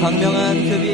광명한 교비